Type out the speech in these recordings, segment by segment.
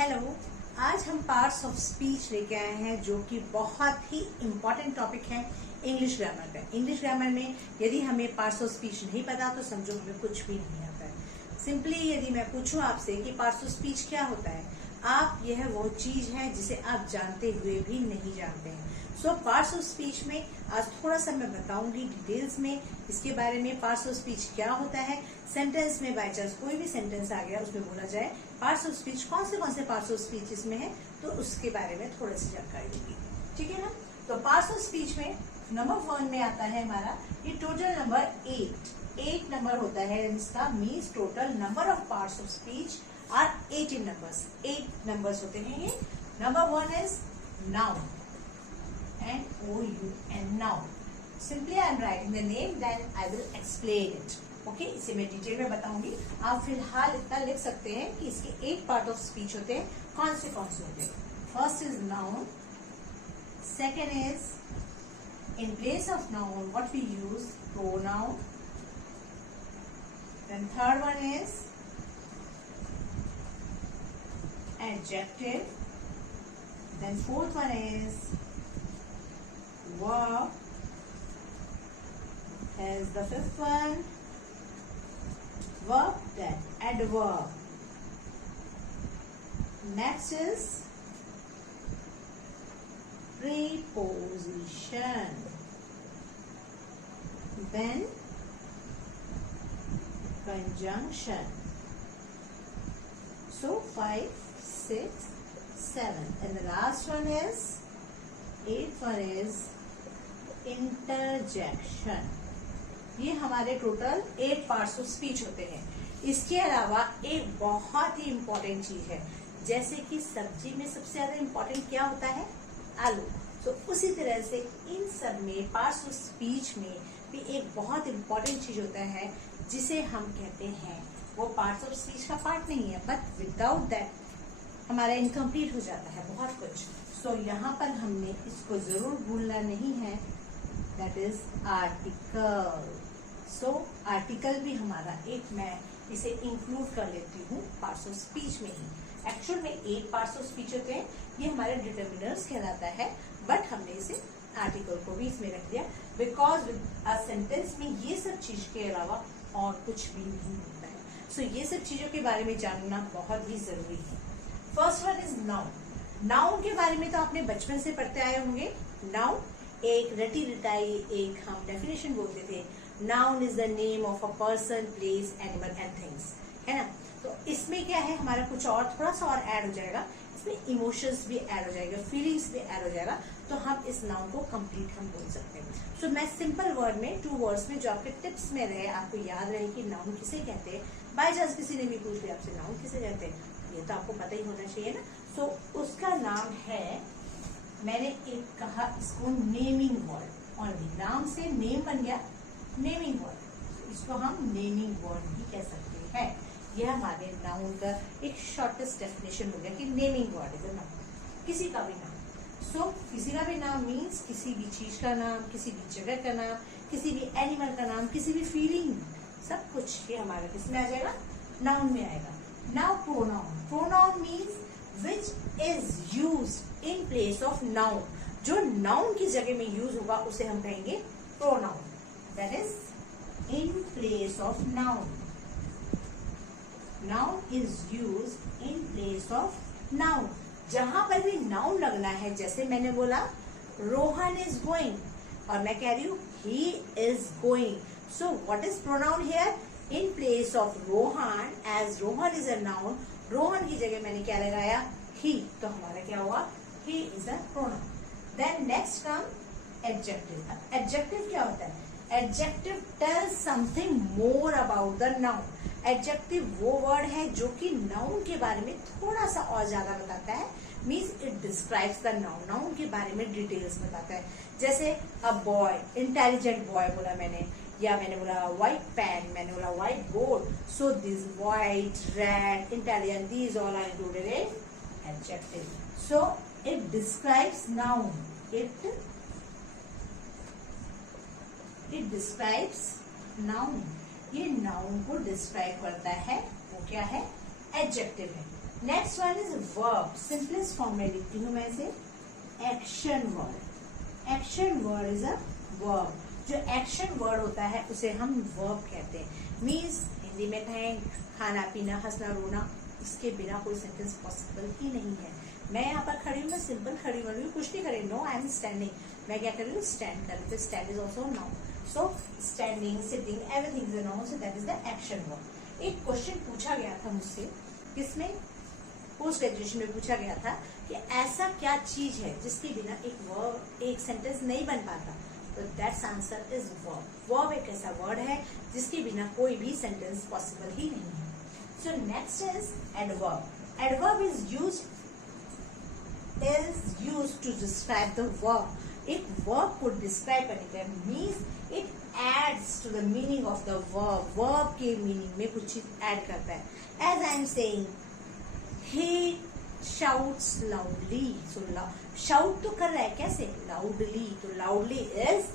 Hello, आज हम parts of speech लेके आए हैं जो कि बहुत ही इम्पोर्टेंट टॉपिक है इंग्लिश ग्रामर का। इंग्लिश ग्रामर में यदि हमें पार्ट्स ऑफ स्पीच नहीं पता तो समझो हमें कुछ भी नहीं आता है। सिंपली यदि मैं पूछूं आपसे कि पार्ट्स ऑफ स्पीच क्या होता है, आप यह वो चीज है जिसे आप जानते हुए भी नहीं जानते हैं। सो पार्ट्स ऑफ स्पीच में आज थोड़ा सा मैं बताऊंगी डिटेल्स में इसके बारे में। पार्ट्स ऑफ स्पीच क्या होता है, सेंटेंस में बाय चांस कोई भी सेंटेंस आ गया उसमें बोला जाए पार्ट्स ऑफ स्पीच, कौन से पार्ट्स ऑफ स्पीच इसमें है, तो उसके बारे में थोड़ी सी जानकारी होगी। ठीक है ना। तो पार्ट्स ऑफ स्पीच में नंबर 1 में आता है हमारा ये टोटल नंबर 8 नंबर होता है इसका। Means total number of parts of speech are 18 numbers. 8 numbers होते हैं ये। Number 1 is noun, N-O-U-N, noun. Simply I am writing the name, then I will explain it. Okay, इसे मैं डिटेल में बताऊंगी। आप फिलहाल इतना लिख सकते हैं कि इसके 8 पार्ट ऑफ स्पीच होते हैं। कौन से होते हैं? First is noun, second is in place of noun what we use pronoun, then third one is adjective, then fourth one is verb, as the fifth one verb, then adverb. Next is preposition, then conjunction. So 5, 6, 7, and the last one is 8th one is interjection. ये हमारे total 8 parts of speech होते हैं। इसके अलावा एक बहुत ही important चीज है, जैसे कि सब्जी में सबसे ज्यादा इम्पोर्टेंट क्या होता है, आलू। तो उसी तरह से इन सब में पार्ट्स ऑफ स्पीच में भी एक बहुत इम्पोर्टेंट चीज होता है जिसे हम कहते हैं, वो पार्ट्स ऑफ स्पीच का पार्ट नहीं है, बट विदाउट दैट हमारा इनकम्प्लीट हो जाता है बहुत कुछ। सो यहाँ पर हमने इसको जरूर भूलना नहीं है, that is article. So article भी हमारा एक, मैं इसे इंक्लूड कर लेती हूँ पार्ट्स ऑफ स्पीच में ही। एक्चुअल में 8 पार्ट्स ऑफ स्पीच होते हैं, ये हमारे डिटर्मिनर्स कहलाता है, बट हमने इसे आर्टिकल को भी इसमें रख दिया बिकॉज अ सेंटेंस में ये सब चीज के अलावा और कुछ भी नहीं होता है। सो ये सब चीजों के बारे में जानना बहुत ही जरूरी है। First one is noun. Noun के बारे में तो आपने बचपन से पढ़ते आए होंगे। नाउन एक रटी रटाई एक हम डेफिनेशन बोलते थे, noun is the name of a person, place, animal and things, है ना। तो इसमें क्या है, हमारा कुछ और थोड़ा सा और ऐड हो जाएगा, इसमें इमोशंस भी ऐड हो जाएगा, फीलिंग्स भी ऐड हो जाएगा, तो हम इस नाउन को कंप्लीट हम बोल सकते हैं। सो मैं सिंपल वर्ड में 2 वर्ड्स में जो आपके टिप्स में रहे, आपको याद रहे कि नाउन किसे कहते हैं। बाय चांस किसी ने भी पूछ लिया आपसे नाउन किसे कहते हैं, ये तो आपको पता ही होना चाहिए ना। सो उसका नाम है, मैंने एक कहा इसको नेमिंग वर्ड, और नाम से नेम बन गया नेमिंग वर्ड, इसको हम नेमिंग वर्ड भी कह सकते हैं। यह हमारे नाउन का एक शॉर्टेस्ट डेफिनेशन हो गया कि naming word is a noun, किसी का भी नाम। सो किसी का भी नाम मीन्स किसी भी चीज का नाम, किसी भी जगह का नाम, किसी भी एनिमल का नाम, किसी भी फीलिंग, सब कुछ ये हमारा किसमें आ जाएगा, नाउन में आएगा। Now pronoun, pronoun means which is used in place of noun, जो नाउन की जगह में यूज होगा उसे हम कहेंगे pronoun, that is in place of noun. Noun is used in place of noun, जहां पर भी नाउन लगना है, जैसे मैंने बोला रोहन इज गोइंग, और मैं कह रही हूं he is going. So what is pronoun here, in place of Rohan, as Rohan is a noun, Rohan की जगह मैंने क्या लगाया, ही, तो हमारा क्या हुआ, he is a pronoun. Then next come adjective. Adjective क्या होता है, adjective tells something more about the noun. Adjective वो वर्ड है जो कि नाउन के बारे में थोड़ा सा और ज्यादा बताता है, means it describes the noun, noun के बारे में डिटेल्स बताता है। जैसे अ बॉय, इंटेलिजेंट बॉय बोला मैंने, या मैंने बोला व्हाइट पेन, मैंने बोला white board. So this white, red, intelligent, these all are included in adjective. So it describes noun, it describes noun, ये नाउन को डिस्क्राइब करता है, वो क्या है, एडजेक्टिव है। Next one is verb, simplest form में लिखती हूँ मैं इसे, action word. Action word is a verb. जो एक्शन वर्ड होता है उसे हम वर्ब कहते हैं। मीन्स हिंदी में कहें खाना पीना हंसना रोना, इसके बिना कोई सेंटेंस पॉसिबल ही नहीं है। मैं यहाँ पर खड़ी हूँ, मैं सिंपल खड़ी हुई हूँ, कुछ नहीं करी, नो आई एम स्टैंडिंग। मैं क्या कर रही हूँ, स्टैंड कर रही हूँ। Stand is also noun, so standing sitting everything is a noun, so that is the action verb. एक क्वेश्चन पूछा गया था मुझसे, किसमें, पोस्ट ग्रेजुएशन में पूछा गया था कि ऐसा क्या चीज है जिसके बिना एक वर्ब, एक सेंटेंस नहीं बन पाता, तो that's answer is verb. Verb एक ऐसा वर्ड है जिसके बिना कोई भी सेंटेंस पॉसिबल ही नहीं है। So next is adverb. Adverb is used to describe the verb. एक verb को describe करने का means it adds to the meaning of the verb. verb के meaning में कुछ चीज add करता है। As I am saying, he shouts loudly. So shout तो कर रहा है, कैसे, loudly, तो loudly is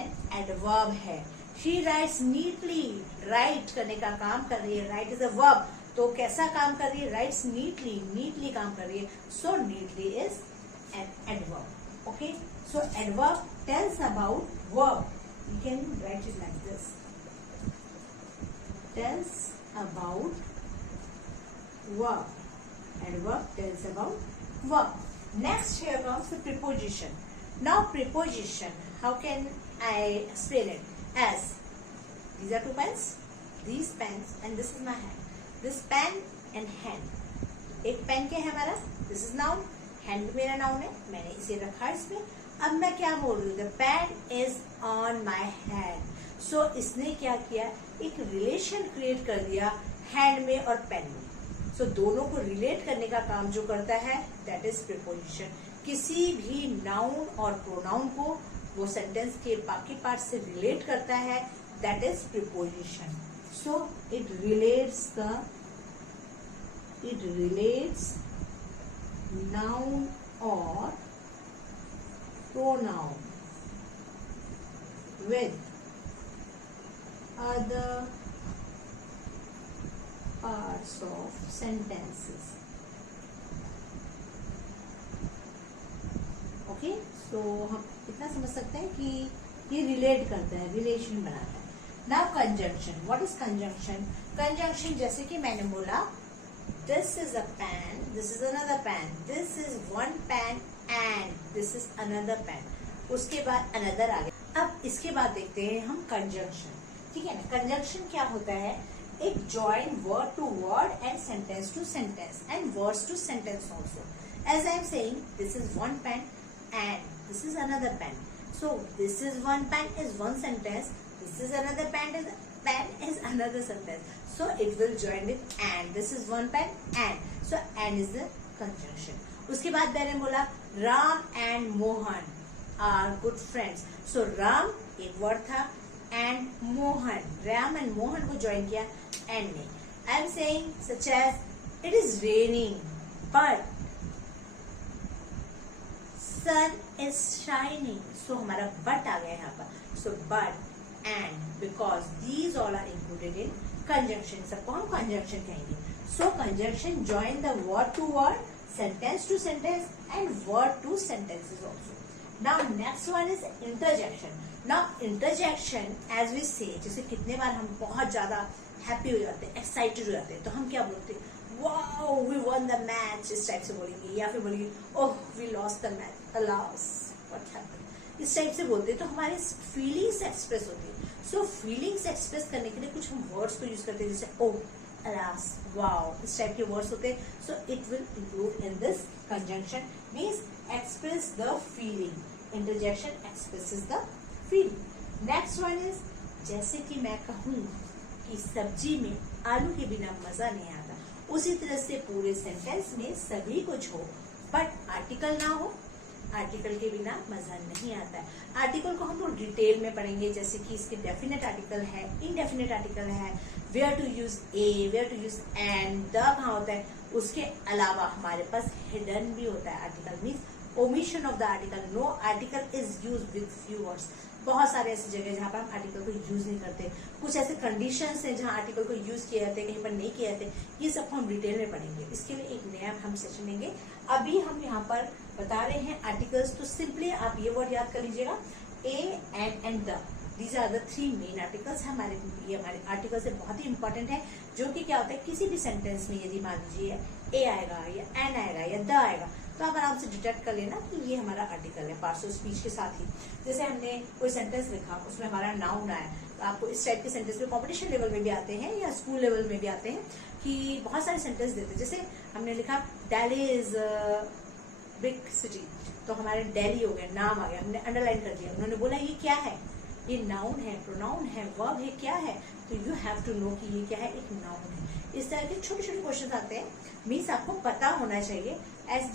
an adverb है। She writes neatly. write करने का काम कर रही है, write is a verb, तो कैसा काम कर रही है, राइट्स नीटली, नीटली काम कर रही है, so neatly is an adverb. Okay, so adverb tells about verb, you can write it like this, tells about verb. Adverb tells about verb. Next here comes the preposition. Now preposition, how can I explain it, as these are two pens, these pens and this is my hand. This pen and hand. एक pen क्या है हमारा, this is noun, hand मेरा noun है, मैंने इसे रखा इसमें। अब मैं क्या बोल रही हूँ, the pen is on my hand. So इसने क्या किया, एक रिलेशन क्रिएट कर दिया हैंड में और पेन में। सो दोनों को रिलेट करने का काम जो करता है दैट इज प्रीपोजिशन। किसी भी नाउन और प्रोनाउन को वो सेंटेंस के बाकी पार्ट से रिलेट करता है, that is preposition. So it relates noun or pronoun with other parts of sentences. Okay, so हम इतना समझ सकते हैं कि ये रिलेट करता है, रिलेशन बनाता है। Now conjunction. What is conjunction? Conjunction जैसे कि मैंने बोला, this is a pen, this is another pen, this is one pen and this is another pen. उसके बाद another आ गया। अब इसके बाद देखते हैं हम conjunction, ठीक है ना। conjunction क्या होता है, एक join word to word and sentence to sentence and words to sentence also. As I am saying, this is one pen and this is another pen. So this is one pen is one sentence. This is another pen is another sentence. So it will join with and. This is one pen and. So and is the conjunction. उसके बाद मैंने बोला Ram and Mohan are good friends. So Ram एक word था and Mohan, Ram and Mohan को join किया and ने. I am saying such as it is raining but sun is shining. So हमारा but आ गया यहाँ पर. So but and because these all are included in conjunction, सबको हम conjunction कहेंगे. So conjunction join the word to word, sentence to sentence and word to sentences also. Now next one is interjection. Now interjection as we say, जैसे कितने बार हम बहुत ज्यादा happy हो जाते हैं, excited हो जाते हैं, तो हम क्या बोलते हैं, wow we won the match, इस टाइप से बोलेंगे, या फिर बोलेंगे oh we lost the match, alas what happened, इस टाइप से बोलते हैं। तो हमारी फीलिंग्स एक्सप्रेस होती है। सो फीलिंग्स एक्सप्रेस करने के लिए कुछ हम वर्ड्स को यूज करते हैं, जैसे ओ, अलास, वाओ, इस टाइप के वर्ड्स होते हैं। So it will include in this conjunction, means express the feeling. Interjection expresses the feeling. Next one is, जैसे कि मैं कहूँ कि सब्जी में आलू के बिना मजा नहीं आता, उसी तरह से पूरे सेंटेंस में सभी कुछ हो बट आर्टिकल ना हो, आर्टिकल के बिना मजा नहीं आता है। आर्टिकल को हम लोग डिटेल में पढ़ेंगे, जैसे कि इसके डेफिनेट आर्टिकल है, इनडेफिनेट आर्टिकल है, where to use a, where to use an, the कहाँ होता है। उसके अलावा हमारे पास हिडन भी होता है article, means omission of the article, no article is use with few words. बहुत सारे ऐसी जगह जहां पर हम आर्टिकल को यूज नहीं करते, कुछ ऐसे कंडीशंस हैं जहां आर्टिकल को यूज किए जाते हैं, कहीं पर नहीं किए जाते, ये सबको हम डिटेल में पढ़ेंगे। इसके लिए एक नया हम सेशन लेंगे। अभी हम यहाँ पर बता रहे हैं आर्टिकल्स, तो सिंपली आप ये वर्ड याद कर लीजिएगा, a an the, these are the 3 main articles. हमारे ये हमारे आर्टिकल से बहुत ही इंपॉर्टेंट है, जो कि क्या होता है किसी भी सेंटेंस में यदि मान लीजिए ए आएगा या एन आएगा या द आएगा, तो आप आराम से डिटेक्ट कर लेना कि ये हमारा आर्टिकल है पार्ट्स ऑफ स्पीच के साथ ही। जैसे हमने कोई सेंटेंस लिखा, उसमें हमारा नाउन आया, तो आपको इस टाइप के सेंटेंस में कॉम्पिटिशन लेवल में भी आते हैं या स्कूल लेवल में भी आते हैं कि बहुत सारे सेंटेंस देते हैं। जैसे हमने लिखा दिल्ली इज बिग सिटी, तो हमारे दिल्ली हो गया, नाम आ गया, हमने अंडरलाइन कर दिया। उन्होंने बोला ये क्या है, ये नाउन है, प्रोनाउन है, वर्ब है, क्या है, तो यू हैव टू नो कि ये क्या है, एक नाउन है। इस तरह के छोटे छोटे क्वेश्चन आते हैं, मीन्स आपको पता होना चाहिए।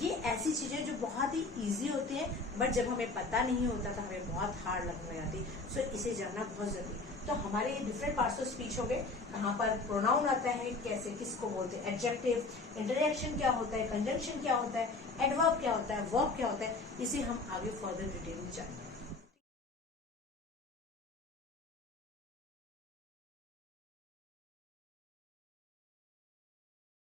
ये ऐसी चीजें जो बहुत ही इजी होती है, बट जब हमें पता नहीं होता तो हमें बहुत हार्ड लगने लग जाती, सो इसे जानना बहुत जरूरी। तो हमारे ये डिफरेंट पार्ट्स ऑफ स्पीच हो गए, कहाँ पर प्रोनाउन आता है, कैसे किसको बोलते हैं, एडजेक्टिव, इंटरजेक्शन क्या होता है, कंजंक्शन क्या होता है, एडवर्ब क्या होता है, वर्ब क्या होता है, इसे हम आगे फर्दर डिटेल में जानेंगे।